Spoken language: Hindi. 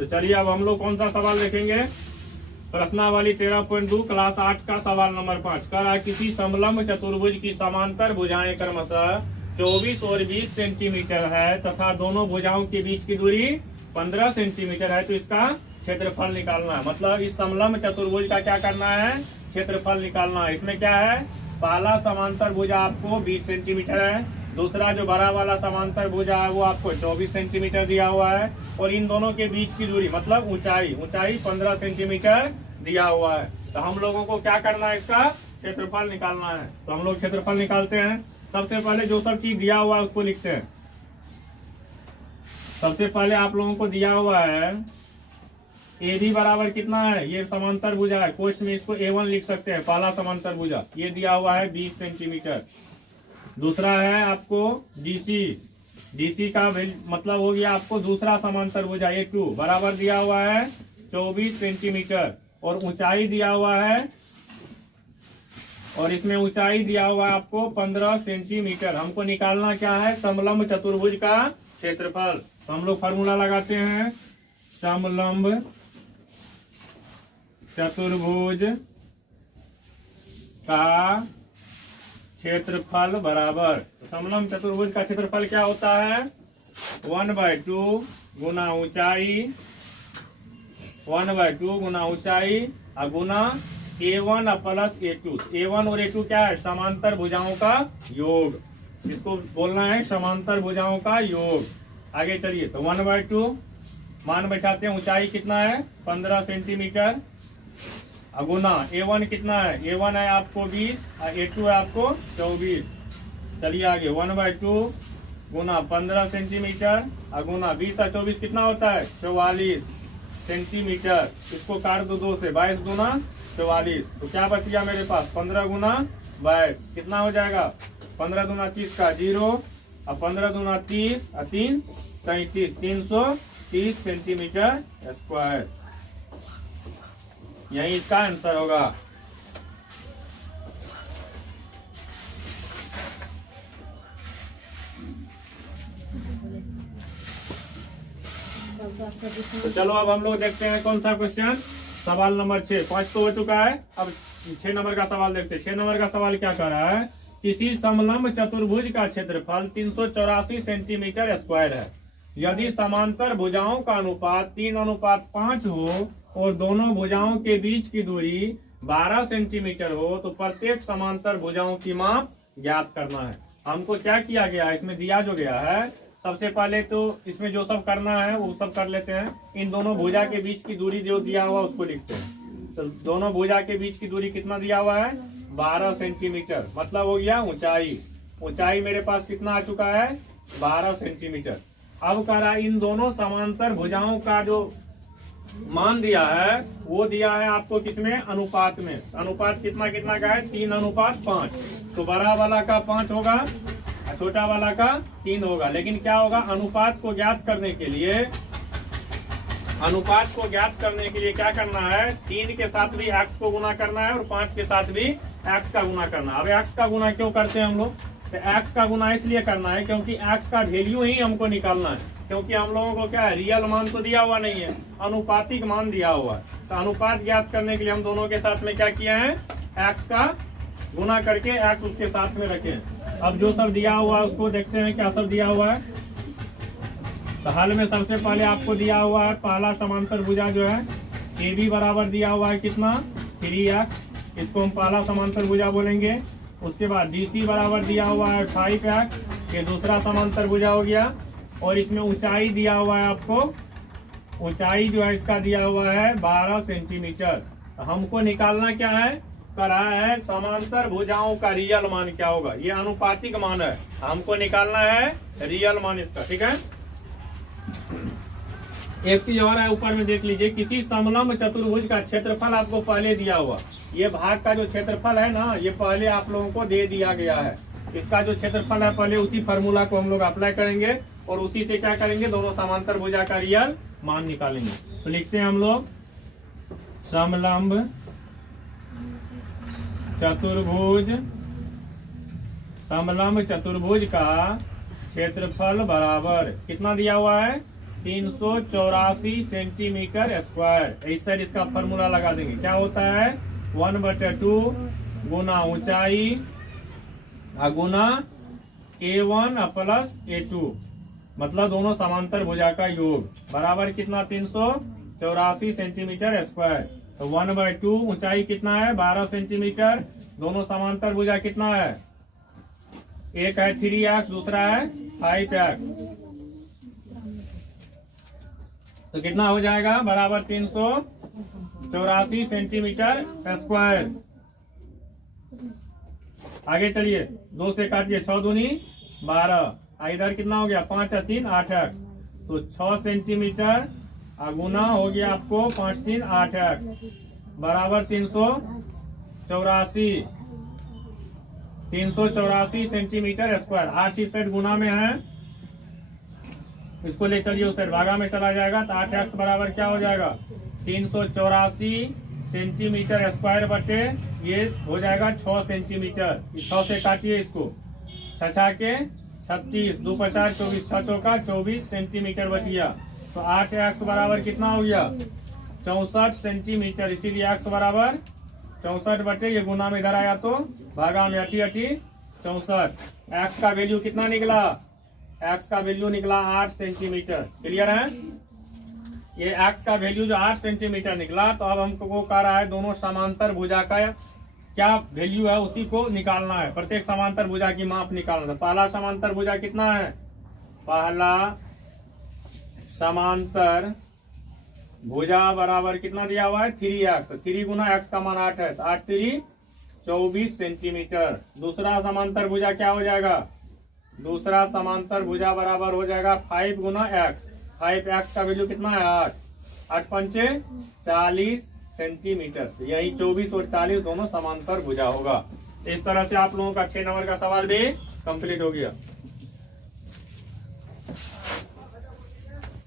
तो चलिए अब हम लोग कौन सा सवाल देखेंगे। प्रश्नावली 13.2 क्लास 8 का सवाल नंबर 5 कर रहा है किसी समलंब चतुर्भुज की समांतर भुजाएं क्रमशः 24 और 20 सेंटीमीटर है तथा दोनों भुजाओं के बीच की दूरी 15 सेंटीमीटर है, तो इसका क्षेत्रफल निकालना है। मतलब इस समलंब चतुर्भुज का क्या करना है, क्षेत्रफल निकालना है। इसमें क्या है, पहला समांतर भुजा आपको 20 सेंटीमीटर है, दूसरा जो बड़ा वाला समांतर भुजा है वो आपको 24 सेंटीमीटर दिया हुआ है, और इन दोनों के बीच की दूरी मतलब ऊंचाई 15 सेंटीमीटर दिया हुआ है। तो हम लोगों को क्या करना है, इसका क्षेत्रफल निकालना है। तो हम लोग क्षेत्रफल निकालते हैं। सबसे पहले जो सब चीज दिया हुआ है उसको लिखते हैं। सबसे पहले आप लोगों को दिया हुआ है ए बी बराबर कितना है, ये समांतर भुजा है, कोष्ठ में इसको A1 लिख सकते हैं, पहला समांतर भुजा ये दिया हुआ है 20 सेंटीमीटर। दूसरा है आपको DC का मतलब हो गया आपको दूसरा समांतर भुजा A2 बराबर दिया हुआ है 24 सेंटीमीटर, और ऊंचाई दिया हुआ है, और इसमें ऊंचाई दिया हुआ है आपको 15 सेंटीमीटर। हमको निकालना क्या है, समलंब चतुर्भुज का क्षेत्रफल। तो हम लोग फार्मूला लगाते हैं, समलंब चतुर्भुज का क्षेत्रफल बराबर, तो समलंब चतुर्भुज का क्षेत्रफल क्या होता है, 1/2 गुना ऊंचाई, 1/2 गुना ऊंचाई गुना A1 प्लस A2। A1 और A2 क्या है, समांतर भुजाओं का योग, इसको बोलना है समांतर भुजाओं का योग। आगे चलिए, तो 1/2 मान बैठाते हैं, ऊंचाई कितना है 15 सेंटीमीटर, गुना A1 कितना है, A1 है आपको 20 और A2 है आपको 24। चलिए आगे, 1/2 गुना 15 सेंटीमीटर गुना 20 और 24 कितना होता है 44 सेंटीमीटर। इसको काट दो 2 से, 22 गुना 44, तो क्या बच गया मेरे पास 15 गुना 22, कितना हो जाएगा 15 दूना 30 का 0 और 15 दूना 30 और 3 33, 330 सेंटीमीटर स्क्वायर, यही इसका आंसर होगा। तो चलो अब हम लोग देखते हैं कौन सा क्वेश्चन, सवाल नंबर 6। 5 तो हो चुका है, अब 6 नंबर का सवाल देखते हैं। 6 नंबर का सवाल क्या कर रहा है, किसी समलंब चतुर्भुज का क्षेत्रफल 384 सेंटीमीटर स्क्वायर है। यदि समांतर भुजाओं का अनुपात 3:5 हो और दोनों भुजाओं के बीच की दूरी 12 सेंटीमीटर हो, तो प्रत्येक समांतर भुजाओं की माप ज्ञात करना है। हमको क्या किया गया है, इसमें दिया जो गया है, सबसे पहले तो इसमें जो सब करना है वो सब कर लेते हैं। इन दोनों भुजा के बीच की दूरी जो दिया हुआ उसको लिखते हैं। तो दोनों भुजा के बीच की दूरी कितना दिया हुआ है 12 सेंटीमीटर, मतलब हो गया ऊंचाई मेरे पास कितना आ चुका है 12 सेंटीमीटर। अब कह रहा है इन दोनों समांतर भुजाओं का जो मान दिया है वो दिया है आपको किसमें, अनुपात में। अनुपात कितना कितना का है 3:5, तो बड़ा वाला का 5 होगा, छोटा वाला का 3 होगा। लेकिन क्या होगा, अनुपात को ज्ञात करने के लिए क्या करना है, 3 के साथ भी x को गुना करना है और 5 के साथ भी x का गुना करना है। अब x का गुना क्यों करते हैं हम लोग, तो x का गुना इसलिए करना है क्योंकि x का वैल्यू ही हमको निकालना है, क्योंकि हम लोगों को क्या है, रियल मान तो दिया हुआ नहीं है, अनुपातिक मान दिया हुआ है। तो अनुपात ज्ञात करने के लिए हम दोनों के साथ में क्या किया है, x का गुना करके x उसके साथ में रखे। अब जो सब दिया हुआ है उसको देखते हैं क्या सब दिया हुआ है। तो हाल में सबसे पहले आपको दिया हुआ है पहला समांतर भुजा जो है AB बराबर दिया हुआ है कितना 3x, इसको हम पहला समांतर भुजा बोलेंगे। उसके बाद DC बराबर दिया हुआ है 5x, ये दूसरा समांतर भुजा हो गया। और इसमें ऊंचाई दिया हुआ है आपको, ऊंचाई जो है इसका दिया हुआ है 12 सेंटीमीटर। हमको निकालना क्या है, करा है समांतर भुजाओं का रियल मान क्या होगा, ये अनुपातिक मान है, हमको निकालना है रियल मान इसका, ठीक है। एक चीज और है, ऊपर में देख लीजिए, किसी समलंब चतुर्भुज का क्षेत्रफल आपको पहले दिया हुआ, ये भाग का जो क्षेत्रफल है ना, ये पहले आप लोगों को दे दिया गया है। इसका जो क्षेत्रफल है पहले उसी फार्मूला को हम लोग अप्लाई करेंगे और उसी से क्या करेंगे, दोनों समांतर भुजा का रियल मान निकालेंगे। तो लिखते हैं हम लोग समलंब चतुर्भुज का क्षेत्रफल बराबर कितना दिया हुआ है 384 सेंटीमीटर स्क्वायर। इस साइड इसका फॉर्मूला लगा देंगे, क्या होता है 1/2 गुना ऊंचाई गुना A1 प्लस A2, मतलब दोनों समांतर भुजा का योग बराबर कितना 384 सेंटीमीटर स्क्वायर। तो 1/2 ऊंचाई कितना है 12 सेंटीमीटर, दोनों समांतर भुजा कितना है, एक है 3x दूसरा है 5x, तो कितना हो जाएगा बराबर 384 सेंटीमीटर स्क्वायर। आगे चलिए 2 से काटिए, 6 दूनी 12, इधर कितना हो गया 5 और 3 8x, तो 6 सेंटीमीटर गुना हो गया आपको 5 3 8x बराबर 384 सेंटीमीटर स्क्वायर। 8 इस साइड गुना में है, इसको ले चलिए उस साइड भागा में चला जाएगा, तो 8x बराबर क्या हो जाएगा 384 सेंटीमीटर स्क्वायर बटे ये हो जाएगा 6 सेंटीमीटर। 6 से काटिए इसको, 6 के 36, 2 50 24, 6 चौका 24 सेंटीमीटर बच गया। तो 8x बराबर कितना हो गया 64 सेंटीमीटर, इसीलिए x बराबर 64 बटे ये गुना में इधर आया तो भागा में 80 64। x का वैल्यू कितना निकला, x का वैल्यू निकला 8 सेंटीमीटर। क्लियर है, ये x का वैल्यू जो 8 सेंटीमीटर निकला, तो अब हमको कह रहा है दोनों समांतर भुजा का क्या वैल्यू है उसी को निकालना है, प्रत्येक समांतर भुजा की माप निकालना है। पहला समांतर भुजा कितना है, पहला समांतर भुजा बराबर कितना दिया हुआ है 3x, तो 3 गुना x का मान 8 है, तो 8 3 24 सेंटीमीटर। दूसरा समांतर भुजा क्या हो जाएगा, दूसरा समांतर भुजा बराबर हो जाएगा 5 गुना x, 5x का वैल्यू कितना है 8, 8 पंचे 40 सेंटीमीटर, यही 24 और 40 दोनों समांतर भुजा होगा। इस तरह से आप लोगों का 6 नंबर का सवाल भी कंप्लीट हो गया।